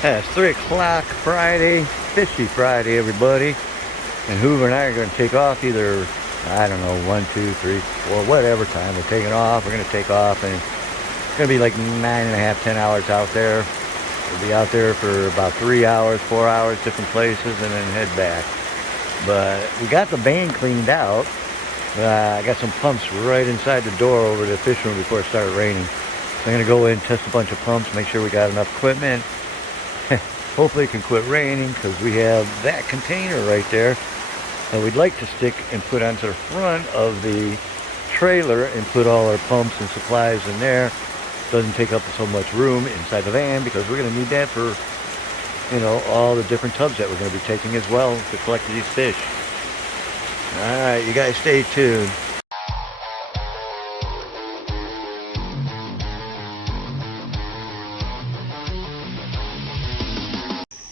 It's 3 o'clock Friday, fishy Friday, everybody. And Hoover and I are going to take off either, I don't know, 1, 2, 3, 4, whatever time we're taking off. We're going to take off, and it's going to be like 9.5, 10 hours out there. We'll be out there for about 3 hours, 4 hours, different places, and then head back. But we got the bank cleaned out. I got some pumps right inside the door over the fish room before it started raining. So I'm going to go in, test a bunch of pumps, make sure we got enough equipment. Hopefully it can quit raining, because we have that container right there that we'd like to stick and put onto the front of the trailer and put all our pumps and supplies in there. Doesn't take up so much room inside the van, because we're going to need that for, you know, all the different tubs that we're going to be taking as well to collect these fish. Alright, you guys stay tuned.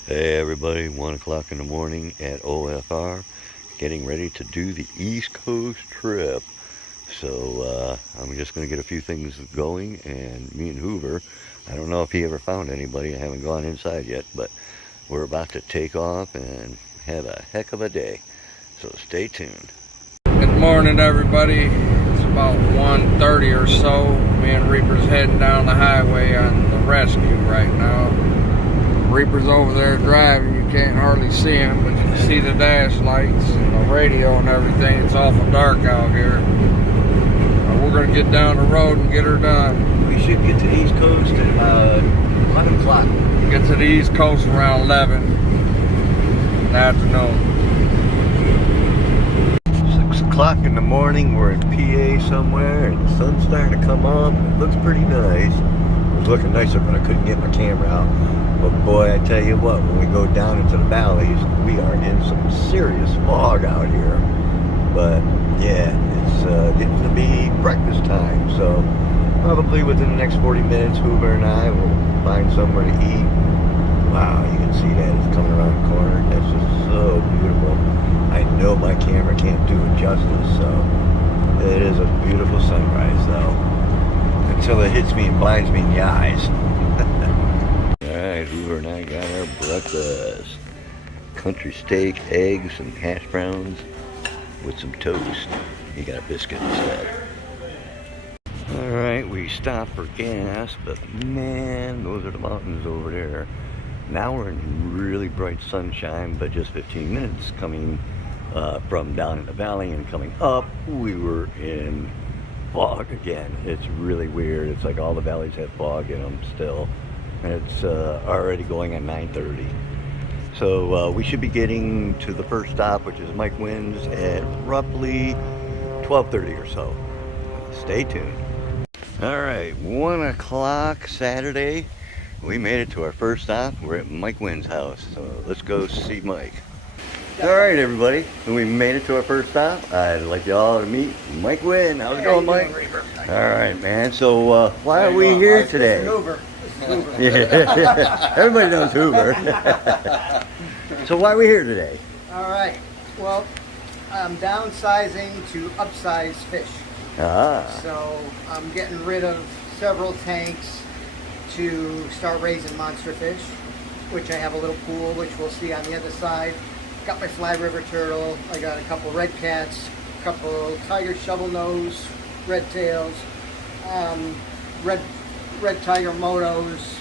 Hey everybody, 1 o'clock in the morning at OFR, getting ready to do the East Coast trip. So I'm just going to get a few things going, and me and Hoover, I don't know if he ever found anybody, I haven't gone inside yet, but we're about to take off and have a heck of a day. So stay tuned. Good morning everybody. It's about 1:30 or so. Me and Reaper's heading down the highway on the rescue right now. Reaper's over there driving. You can't hardly see him, but you can see the dash lights and the radio and everything. It's awful dark out here. We're going to get down the road and get her done. We should get to the East Coast at about 11 o'clock. Get to the East Coast around 11 in the afternoon. 6 o'clock in the morning, we're in PA somewhere, and the sun's starting to come up. It looks pretty nice. It was looking nicer, but I couldn't get my camera out. But boy, I tell you what, when we go down into the valleys, we are in some serious fog out here. But yeah, it's getting to be breakfast time, so probably within the next 40 minutes, Hoover and I will find somewhere to eat. Wow, you can see that it's coming around the corner. That's just so beautiful. I know my camera can't do it justice, so it is a beautiful sunrise though, until it hits me and blinds me in the eyes. Alright, Hoover and I got our breakfast. Country steak, eggs, and hash browns with some toast. He got a biscuit instead. Alright, we stopped for gas, but man, those are the mountains over there. Now we're in really bright sunshine, but just 15 minutes coming from down in the valley and coming up, we were in fog again. It's really weird. It's like all the valleys have fog in them still. And it's already going at 9:30. So we should be getting to the first stop, which is Mike Wynn's, at roughly 12:30 or so. Stay tuned. Alright, 1 o'clock Saturday. We made it to our first stop. We're at Mike Wynn's house. So let's go see Mike. Alright everybody, we made it to our first stop. I'd like you all to meet Mike Wynn. How's it going, Mike? Alright man, so why are we here today? Hoover. Yeah, everybody knows Hoover. So why are we here today? All right. Well, I'm downsizing to upsize fish. So I'm getting rid of several tanks to start raising monster fish, which I have a little pool, which we'll see on the other side. Got my fly river turtle. I got a couple red cats, a couple tiger shovel nose, red tails, red tiger motos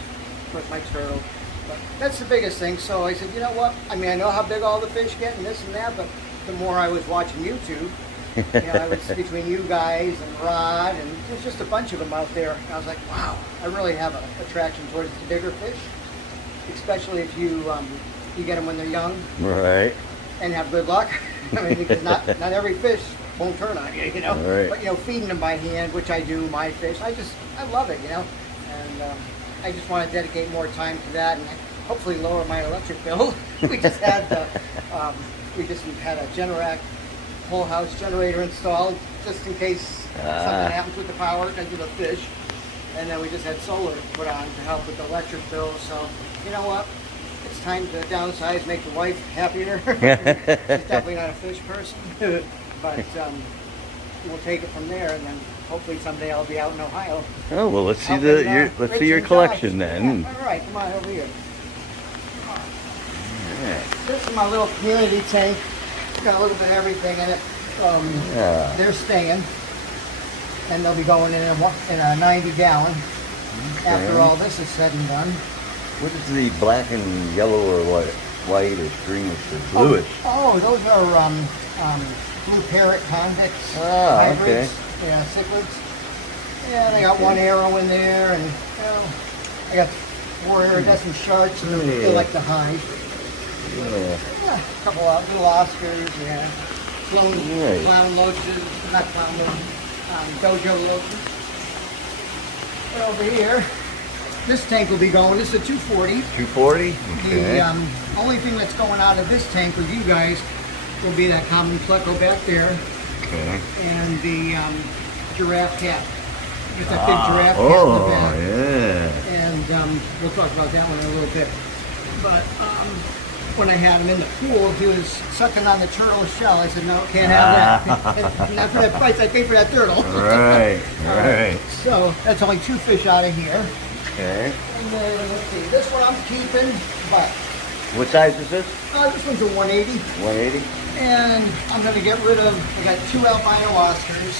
with my turtle. But that's the biggest thing. So I said, you know what? I mean, I know how big all the fish get and this and that, but the more I was watching YouTube, you know, I was between you guys and Rod, and there's just a bunch of them out there. And I was like, wow, I really have an attraction towards the bigger fish, especially if you get them when they're young, Right. and have good luck. I mean, because not every fish won't turn on you, you know. Right. But you know, feeding them by hand, which I do, my fish, I love it, you know. And I just want to dedicate more time to that, and hopefully lower my electric bill. we just had a Generac whole house generator installed just in case something happens with the power because of the fish. And then we just had solar put on to help with the electric bill. So you know what? It's time to downsize, make the wife happier. She's definitely not a fish person, but we'll take it from there, and then hopefully someday I'll be out in Ohio. Oh well, let's see your collection then. Yeah, all right, come on over here. Yeah. This is my little community tank. It's got a little bit of everything in it. Yeah. They're staying, and they'll be going in a 90 gallon after all this is said and done. What is the black and yellow or what? White or greenish or bluish? Oh, those are blue parrot convicts, Ah, hybrids. okay. Yeah, cichlids. Yeah, they got one arrow in there, and I got 4 iridescent sharks, and they like to hide. Yeah. Yeah, a couple of little Oscars, yeah. Right. Clown loaches, not clown loaches, dojo loaches. And over here, this tank will be going, this is a 240. 240? Okay. The only thing that's going out of this tank with you guys will be that common pleco back there, Okay. and the giraffe cat. There's that big giraffe cat in the Oh, back. yeah. And we'll talk about that one in a little bit. But when I had him in the pool, he was sucking on the turtle shell. I said, no, can't have that. And after that price, I paid for that turtle. Right, right. So that's only 2 fish out of here. Okay. And then, let's see, this one I'm keeping, but What size is this? this one's a 180. 180? And I'm going to get rid of, I got 2 albino Oscars.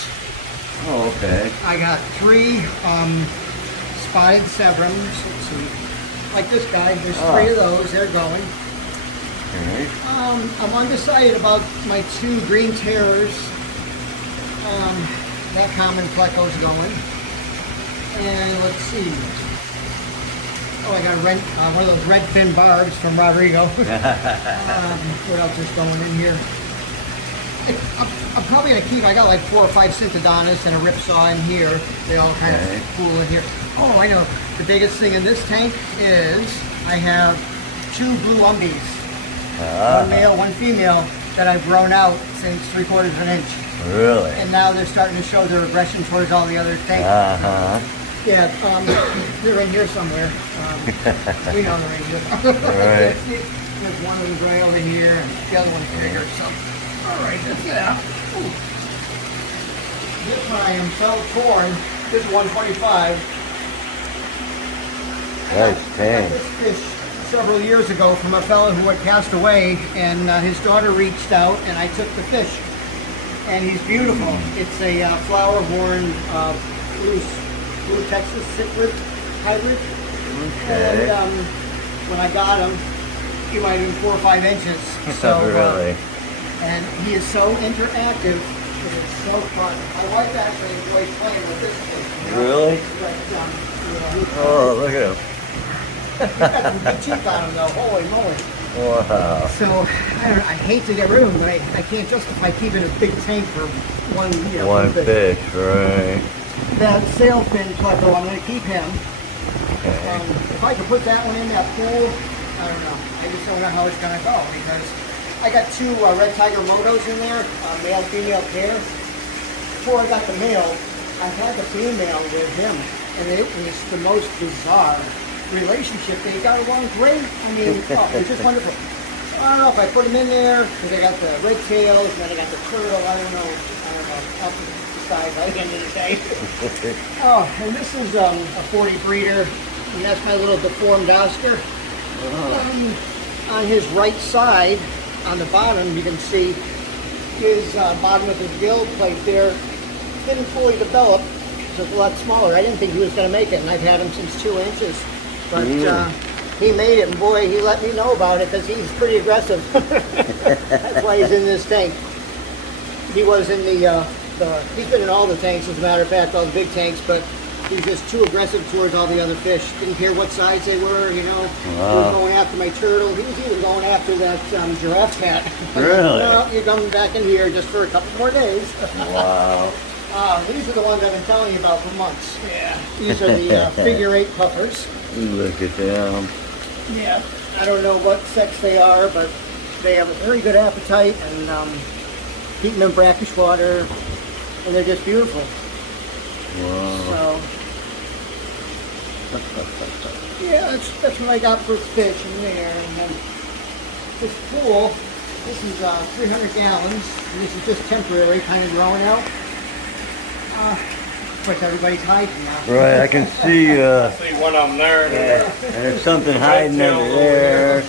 Oh, okay. I got 3 spotted Sebrums. Let's see. Like this guy, there's 3 of those. They're going. Okay. I'm undecided about my 2 green terrors. That common pleco's going. And let's see. Oh, I got one of those red fin barbs from Rodrigo. What else is going in here? I'm probably going to keep, I got like 4 or 5 Synthodontis and a ripsaw in here. They all kind of cool in here. Oh, I know. The biggest thing in this tank is I have 2 blue umbies. One male, one female that I've grown out since 3/4 of an inch. Really? And now they're starting to show their aggression towards all the other tanks. Yeah, they're in here somewhere. We know they're in here. Right. There's one of them right over here, and the other one's bigger. So, all right, that's that. Ooh. This one I am so torn. This is 125. Nice I got tank. this fish several years ago from a fellow who had passed away, and his daughter reached out, and I took the fish. And he's beautiful. It's a flower-born blue Texas cichlid hybrid. Okay. And when I got him, he might have been 4 or 5 inches. So, Really? and he is so interactive. It is so fun. My wife actually enjoys playing with this fish. You know? Really? But, Oh, look at him. he's got some big teeth on him though. Holy moly. Wow. So I hate to get rid of them, but I can't justify keeping a big tank for one, One fish, right. That sailfin pleco, I'm going to keep him. Okay. If I could put that one in that pool, I don't know. I just don't know how it's going to go because I got 2 red tiger motos in there, male female pair. Before I got the male, I had the female with him, and it was the most bizarre relationship. They got along great. I mean, it was just wonderful. I don't know if I put them in there because I got the red tails and then I got the turtle. I don't know. I'll decide by the end of the day. Oh, and this is a 40 breeder, and that's my little deformed Oscar. On his right side, on the bottom, you can see his bottom of his gill plate there didn't fully develop. So it's a lot smaller. I didn't think he was going to make it, and I've had him since 2 inches. But he made it, and boy, he let me know about it because he's pretty aggressive. That's why he's in this tank. He was in he's been in all the tanks, as a matter of fact, all the big tanks, but he's just too aggressive towards all the other fish. Didn't care what size they were, you know. He was going after my turtle. He was even going after that giraffe cat. Really? Well, you're coming back in here just for a couple more days. Wow. These are the ones I've been telling you about for months. Yeah. These are the figure 8 puffers. Look at them. Yeah. I don't know what sex they are, but they have a very good appetite and keep them in brackish water, and they're just beautiful. Wow. So, yeah, that's what I got for fish in there. And then this pool, this is 300 gallons, and this is just temporary, kind of growing out. But everybody's hiding now. Right, I can see, I see one of them there. and there's something hiding under there.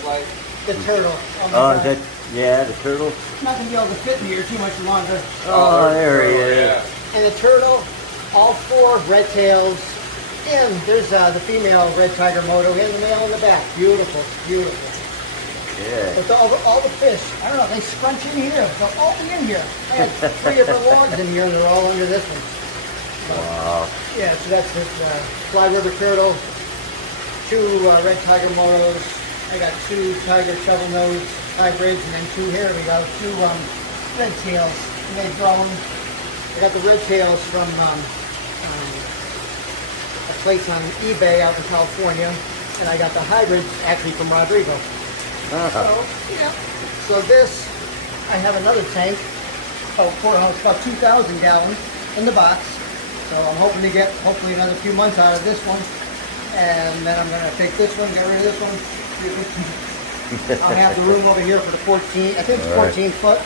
The turtle. Oh, is that, yeah, the turtle? It's not going to be able to fit in here too much longer. Oh, there he is. And the turtle, all 4 red tails, and there's the female red tiger moto and the male in the back. Beautiful, beautiful. Yeah. But all the fish, I don't know, they scrunch in here. They'll all be in here. I had 3 different logs in here, and they're all under this one. Wow. Yeah, so that's it. Fly river turtle, 2 red tiger motos. I got 2 tiger shovel nose hybrids, and then 2 here we go, 2 red tails. And they've grown. I got the red tails from a place on eBay out in California, and I got the hybrids actually from Rodrigo. So, yeah. So this, I have another tank, it's about 2,000 gallons in the box. So I'm hoping to get hopefully another few months out of this one, and then I'm gonna take this one, get rid of this one. I'll have the room over here for the 14. I think it's 14 foot.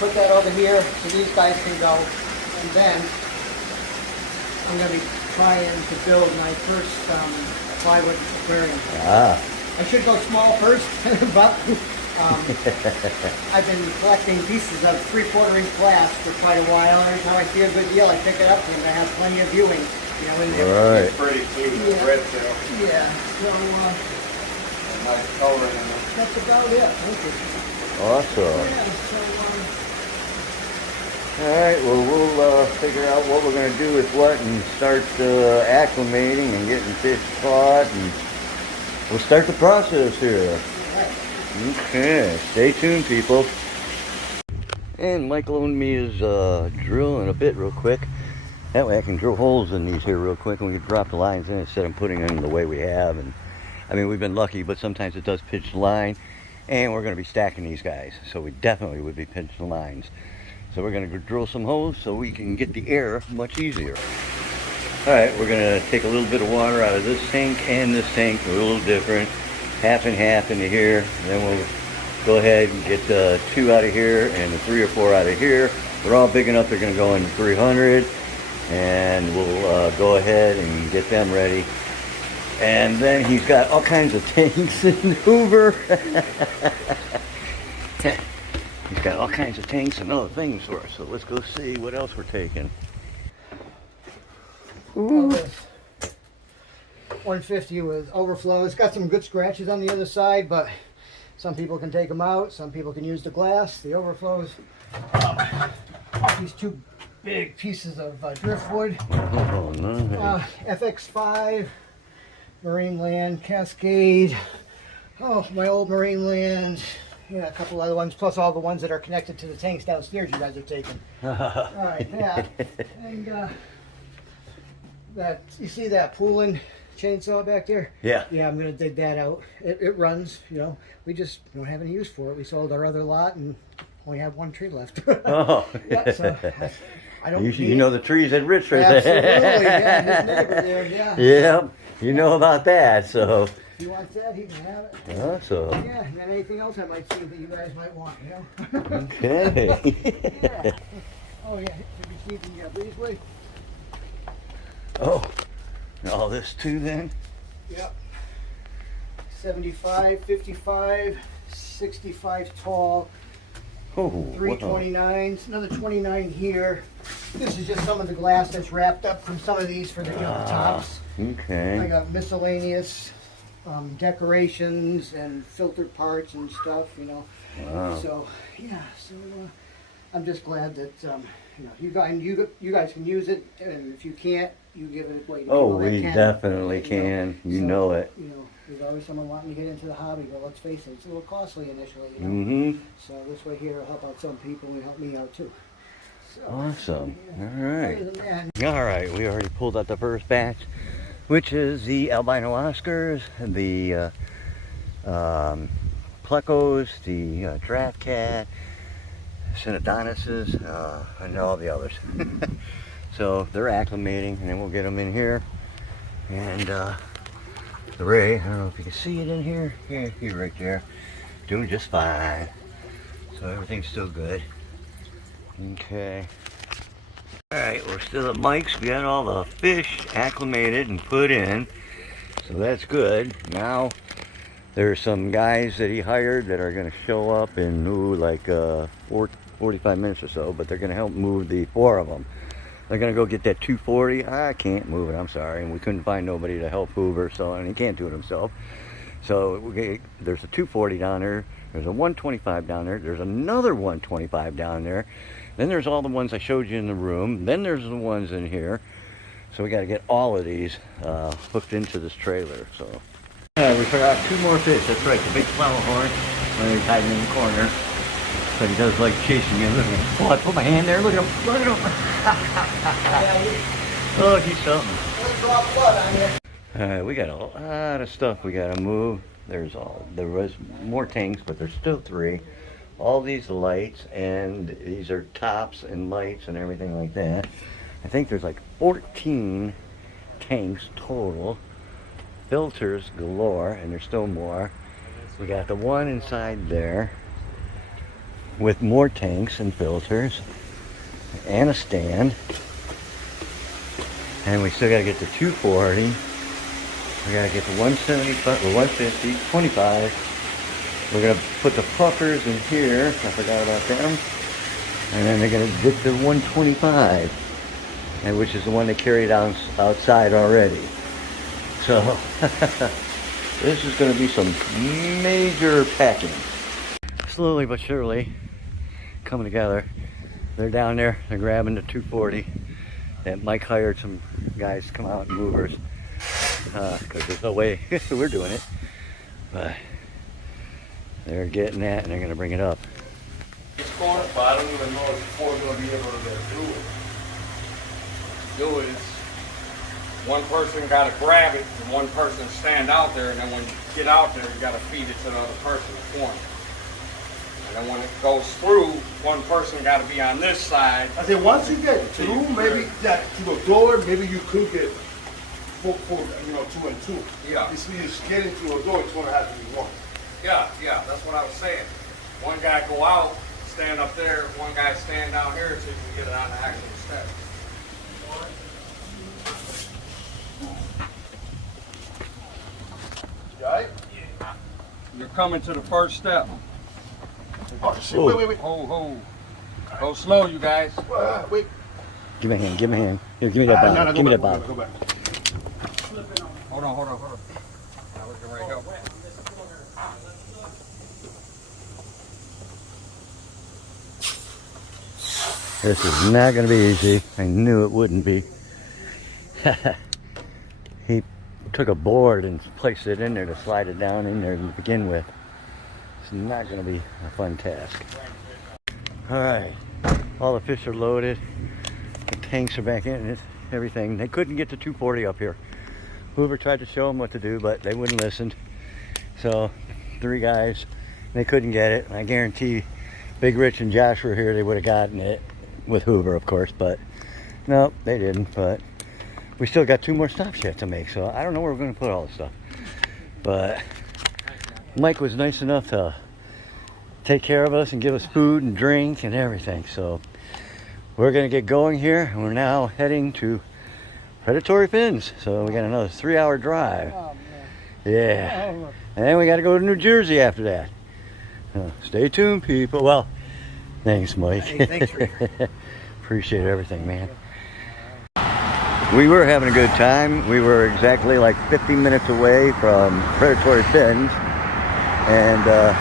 Put that over here so these guys can go, and then I'm gonna be trying to build my first plywood aquarium. I should go small first, but I've been collecting pieces of 3/4 inch glass for quite a while. Every time I see a good deal, I pick it up, and I have plenty of viewing. You know, in there. Right. Pretty too, red tail. Yeah. So Nice color in it. that's about it. Thank you. Awesome. Yeah. So Alright, well, we'll figure out what we're going to do with what and start acclimating and getting fish caught, and we'll start the process here. Okay, stay tuned, people. And Mike loaned me his drill and a bit real quick. That way I can drill holes in these here real quick, and we can drop the lines in instead of putting them the way we have. And I mean, we've been lucky, but sometimes it does pitch the line, and we're going to be stacking these guys, so we definitely would be pitching lines. So we're going to drill some holes so we can get the air much easier. Alright, we're going to take a little bit of water out of this tank and this tank, a little different, half and half into here, and then we'll go ahead and get 2 out of here and the 3 or 4 out of here. They're all big enough, they're going to go in 300, and we'll go ahead and get them ready. And then he's got all kinds of tanks in Hoover. He's got all kinds of tanks and other things for us, so let's go see what else we're taking. Ooh. 150 with overflow. It's got some good scratches on the other side, but some people can take them out. Some people can use the glass. The overflows. These 2 big pieces of driftwood. Oh, nice. FX5, Marine Land, Cascade. Oh, my old Marine Land. Yeah, a couple other ones, plus all the ones that are connected to the tanks downstairs you guys are taking. Alright, that. And that, you see that pooling chainsaw back there? Yeah. Yeah, I'm going to dig that out. It runs, you know. We just don't have any use for it. We sold our other lot and only have 1 tree left. Oh. Yeah, so I don't You know the trees at Richford. Absolutely, yeah, his neighbor there, yeah. Yep, you know about that, so. If he wants that, he can have it. Awesome. Yeah, and then anything else I might see that you guys might want, you know? Okay. Yeah. Oh, yeah, maybe Steve can get Breezeway. Oh, all this too then? Yep. 75, 55, 65 tall, Oh, 329s, another 29 here. This is just some of the glass that's wrapped up from some of these for the tops. I Okay. got miscellaneous decorations and filtered parts and stuff, you know. Wow. So yeah, so I'm just glad that you know you guys can use it, and if you can't, you give it away to Oh, people that we can, definitely can. You So, know it. You know, there's always someone wanting to get into the hobby, but let's face it, it's a little costly initially. You know? Mm-hmm. So this way here will help out some people and help me out too. So, Awesome. yeah. All right. Other than that, All right, we already pulled out the first batch, which is the albino Oscars, the plecos, the draft cat, synodontuses, and all the others. So they're acclimating, and then we'll get them in here. And the ray, I don't know if you can see it in here. Yeah, he's right there, doing just fine. So everything's still good. Okay. Alright, we're still at Mike's. We got all the fish acclimated and put in. So that's good. Now there's some guys that he hired that are going to show up in like 45 minutes or so, but they're going to help move the 4 of them. They're going to go get that 240. I can't move it, I'm sorry. And we couldn't find nobody to help Hoover, so, and he can't do it himself. So there's a 240 down there. There's a 125 down there. There's another 125 down there. Then there's all the ones I showed you in the room. Then there's the ones in here. So we got to get all of these hooked into this trailer. So we forgot 2 more fish. That's right, the big flower horn. He's hiding in the corner. But he does like chasing me. Look at him. Oh, I put my hand there. Look at him. Look at him. Oh, he's something. Drop blood on you. Alright, we got a lot of stuff we got to move. There was more tanks, but there's still 3. All these lights, and these are tops and lights and everything like that. I think there's like 14 tanks total. Filters galore, and there's still more. We got the one inside there with more tanks and filters and a stand. And we still got to get the 240. We got to get the 175 or 150, 25. We're going to put the puffers in here. I forgot about them. And then they're going to get the 125, and which is the one they carried outside already. So this is going to be some major packing. Slowly but surely coming together. They're down there. They're grabbing the 240. And Mike hired some guys to come out and movers. Because there's no way we're doing it. But they're getting that, and they're going to bring it up. It's going, but I don't even know if we're going to be able to do it. One person got to grab it, and one person stand out there, and then when you get out there, you got to feed it to the other person for him. And then when it goes through, one person got to be on this side. I said once you get through, maybe that to the door, maybe you could get four, 2 and 2. Yeah. You see, just getting to a door, it's going to have to be 1. Yeah, that's what I was saying. One guy go out, stand up there, one guy stand down here so you can get it on the actual step. You all right? You're coming to the first step. Oh, shit. Wait. Go slow, you guys. Wait. Give me a hand, give me a hand. Here, give me that bottle. Give me that bottle. Go back. Hold on. Now we're getting ready to go. This is not going to be easy. I knew it wouldn't be. He took a board and placed it in there to slide it down in there to begin with. It's not going to be a fun task. Alright, all the fish are loaded. The tanks are back in and everything. They couldn't get the 240 up here. Hoover tried to show them what to do, but they wouldn't listen. So, 3 guys, they couldn't get it. I guarantee Big Rich and Josh were here, they would have gotten it. With Hoover, of course, but no, they didn't. But we still got 2 more stops yet to make, so I don't know where we're going to put all this stuff. But Mike was nice enough to take care of us and give us food and drink and everything. So we're going to get going here, and we're now heading to Predatory Fins. So we got another 3-hour drive. Oh, Yeah, and then we got to go to New Jersey after that. Stay tuned, people. Well, thanks, Mike. Hey, thanks, Rick. Appreciate everything, man. We were having a good time. We were exactly like 50 minutes away from Predatory Fins, and the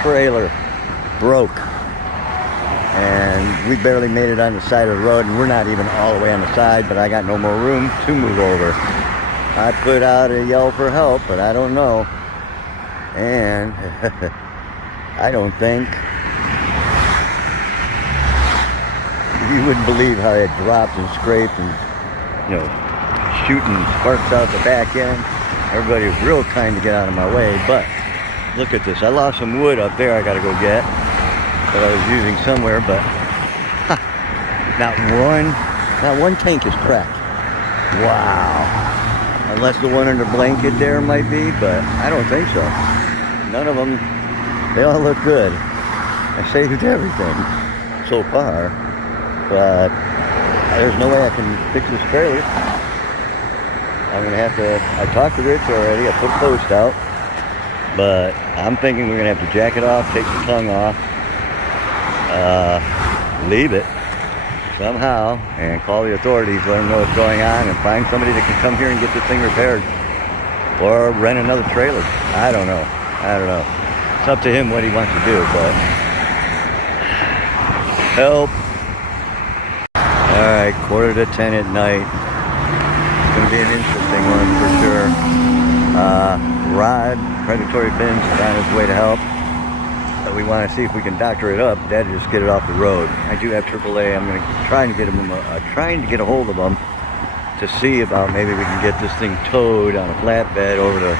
trailer broke, and we barely made it on the side of the road, and we're not even all the way on the side, but I got no more room to move over. I put out a yell for help, but I don't know, and I don't think you wouldn't believe how it dropped and scraped and, shooting sparks out the back end. Everybody was real kind to get out of my way, but look at this. I lost some wood up there I got to go get that I was using somewhere, but not one tank is cracked. Wow. Unless the one under the blanket there might be, but I don't think so. None of them. They all look good. I saved everything so far. but there's no way I can fix this trailer. I'm gonna have to, I talked to Rich already, I put a post out, but I'm thinking we're gonna have to jack it off, take the tongue off, leave it somehow, and call the authorities, let them know what's going on, and find somebody that can come here and get this thing repaired. Or rent another trailer. I don't know. It's up to him what he wants to do, but help. Alright, 9:45 at night. It's going to be an interesting one for sure. Rod, Predatory Fins, is on his way to help. We want to see if we can doctor it up. Dad, just get it off the road. I do have AAA. I'm going to try and get him, trying to get a hold of them to see about maybe we can get this thing towed on a flatbed over to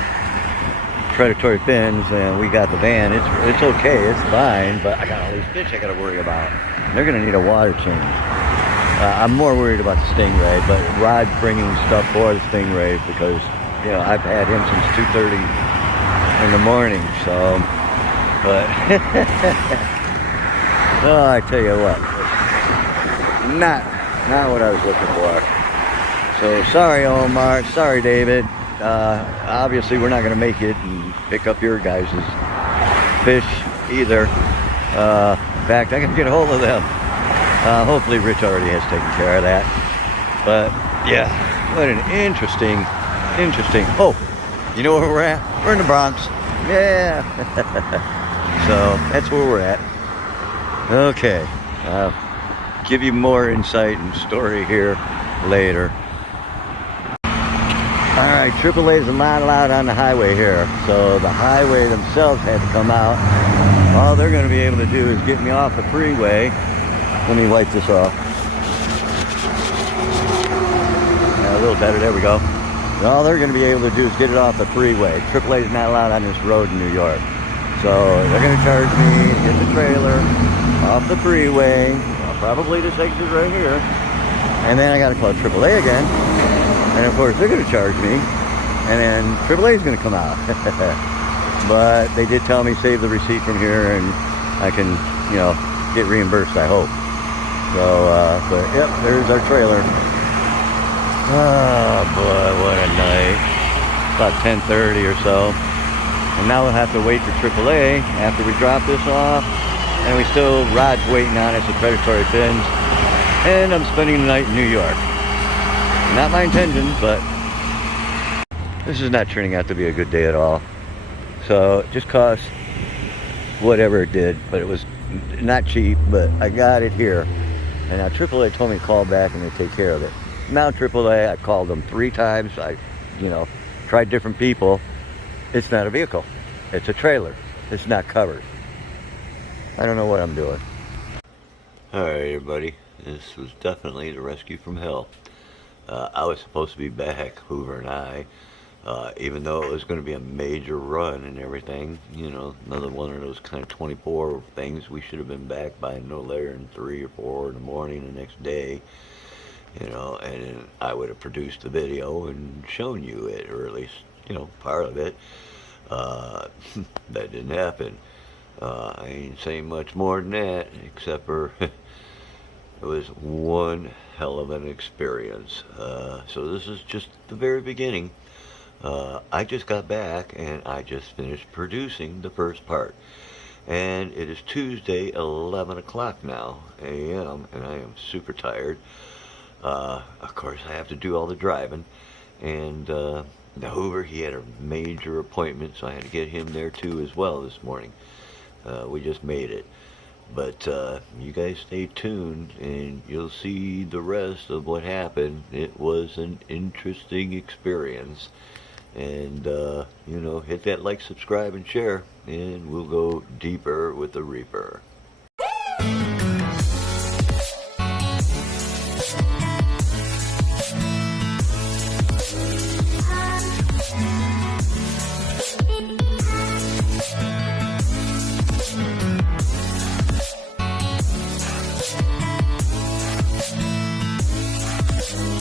Predatory Fins, and we got the van. It's okay, it's fine, but I got all these fish I got to worry about. They're going to need a water change. I'm more worried about the stingray, but Rod's bringing stuff for the stingrays because, you know, I've had him since 2:30 in the morning, so, but, oh, I tell you what, not what I was looking for. So sorry, Omar. Sorry, David. Obviously, we're not going to make it and pick up your guys' fish either. In fact, I can get a hold of them. Hopefully, Rich already has taken care of that. But yeah, what an interesting. Oh, you know where we're at? We're in the Bronx. Yeah. So that's where we're at. Okay. I'll give you more insight and story here later. Alright, AAA is not allowed on the highway here, so the highway themselves had to come out. All they're going to be able to do is get me off the freeway. Let me wipe this off. A little better, there we go. All they're going to be able to do is get it off the freeway. AAA is not allowed on this road in New York. So they're going to charge me to get the trailer off the freeway, probably this exit right here. And then I got to call AAA again. And of course, they're going to charge me, and then AAA is going to come out. But they did tell me save the receipt from here, and I can, you know, get reimbursed, I hope. So, but yep, there's our trailer. Oh boy, what a night. About 10:30 or so. And now we'll have to wait for AAA after we drop this off. And Rod's waiting on us at Predatory Fins. And I'm spending the night in New York. Not my intention, but this is not turning out to be a good day at all. So it just cost whatever it did, but it was not cheap, but I got it here. And now AAA told me to call back and they take care of it. Now AAA, I called them 3 times. I, you know, tried different people. It's not a vehicle. It's a trailer. It's not covered. I don't know what I'm doing. All right, everybody. This was definitely the rescue from hell. I was supposed to be back, Hoover and I, even though it was going to be a major run and everything. You know, another one of those kind of 24 things. We should have been back by no later than 3 or 4 in the morning the next day. You know, and I would have produced the video and shown you it, or at least, you know, part of it. That didn't happen. I ain't saying much more than that, except for it was one hell of an experience. So this is just the very beginning. I just got back and I just finished producing the first part. And it is Tuesday, 11 o'clock now, a.m., and I am super tired. Of course, I have to do all the driving. And the Hoover, he had a major appointment, so I had to get him there too as well this morning. We just made it. But you guys stay tuned and you'll see the rest of what happened. It was an interesting experience. And, you know, hit that like, subscribe, and share. And we'll go deeper with the Reaper.